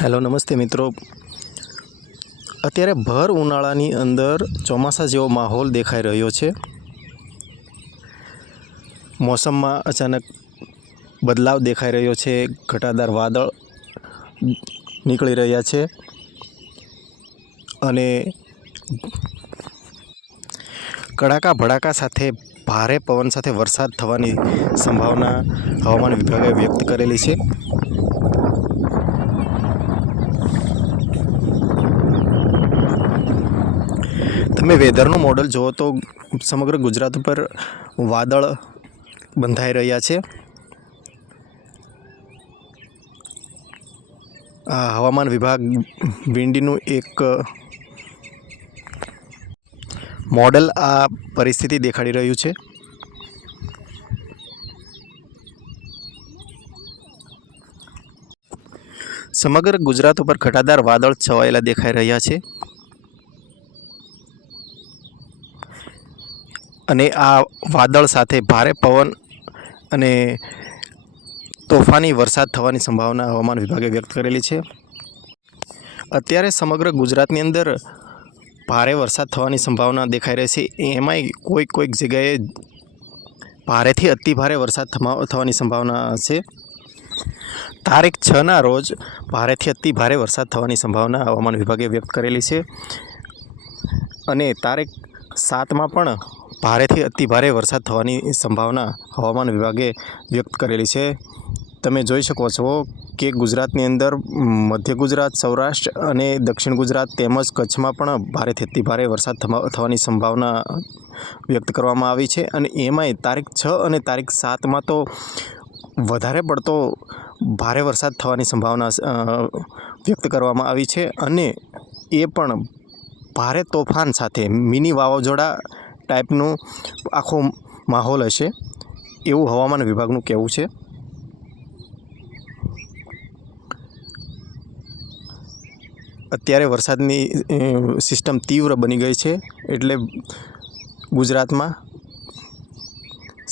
Hello નમસ્તે મિત્રો। અત્યારે ભર ઉનાળાની અંદર ચોમાસા જેવો માહોલ દેખાઈ રહ્યો છે। મોસમમાં અચાનક બદલાવ દેખાઈ રહ્યો છે। ઘટાદાર વાદળ નીકળી રહ્યા છે અને કડાકા ભડાકા સાથે ભારે પવન સાથે વરસાદ થવાની સંભાવના હવામાન વિભાગે વ્યક્ત કરેલી છે। તમે વેધરનું મોડલ જુઓ તો સમગ્ર ગુજરાત ઉપર વાદળ બંધાઈ રહ્યા છે। આ હવામાન વિભાગ વિંડીનું એક મોડલ આ પરિસ્થિતિ દેખાડી રહ્યું છે। સમગ્ર ગુજરાત ઉપર ઘટાદાર વાદળ છવાયેલા દેખાઈ રહ્યા છે અને આ વાદળ સાથે ભારે પવન અને તોફાની વરસાદ થવાની સંભાવના હવામાન વિભાગે વ્યક્ત કરેલી છે। અત્યારે સમગ્ર ગુજરાતની અંદર ભારે વરસાદ થવાની સંભાવના દેખાઈ રહી છે। એમાંય કોઈક જગ્યાએ ભારેથી અતિ ભારે વરસાદ થવાની સંભાવના છે। તારીખ 6ના રોજ ભારેથી અતિ ભારે વરસાદ થવાની સંભાવના હવામાન વિભાગે વ્યક્ત કરેલી છે અને તારીખ 7માં પણ ભારેથી અતિ ભારે વરસાદ થવાની સંભાવના હવામાન વિભાગે વ્યક્ત કરેલી છે। તમે જોઈ શકો છો કે ગુજરાતની અંદર મધ્ય ગુજરાત, સૌરાષ્ટ્ર અને દક્ષિણ ગુજરાત તેમજ કચ્છમાં પણ ભારેથી અતિ ભારે વરસાદ થવાની સંભાવના વ્યક્ત કરવામાં આવી છે અને એમાંય તારીખ 6 અને તારીખ 7માં તો વધારે પડતો ભારે વરસાદ થવાની સંભાવના વ્યક્ત કરવામાં આવી છે અને એ પણ ભારે તોફાન સાથે મિની વાવાઝોડા ટાઈપનું આખો માહોલ હશે એવું હવામાન વિભાગનું કહેવું છે। અત્યારે વરસાદની સિસ્ટમ તીવ્ર બની ગઈ છે એટલે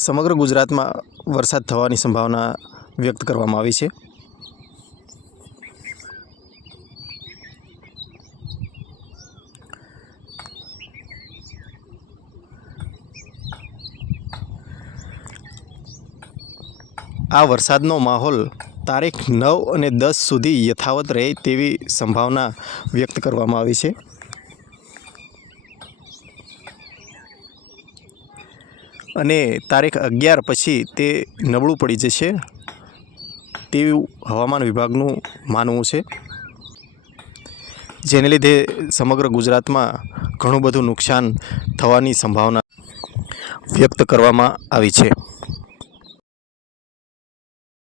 સમગ્ર ગુજરાતમાં વરસાદ થવાની સંભાવના વ્યક્ત કરવામાં આવી છે। આ વરસાદનો માહોલ તારીખ 9 અને 10 સુધી યથાવત રહે તેવી સંભાવના વ્યક્ત કરવામાં આવી છે અને તારીખ 11 પછી તે નબળું પડી જશે તેવું હવામાન વિભાગનું માનવું છે, જેને લીધે સમગ્ર ગુજરાતમાં ઘણું બધું નુકસાન થવાની સંભાવના વ્યક્ત કરવામાં આવી છે।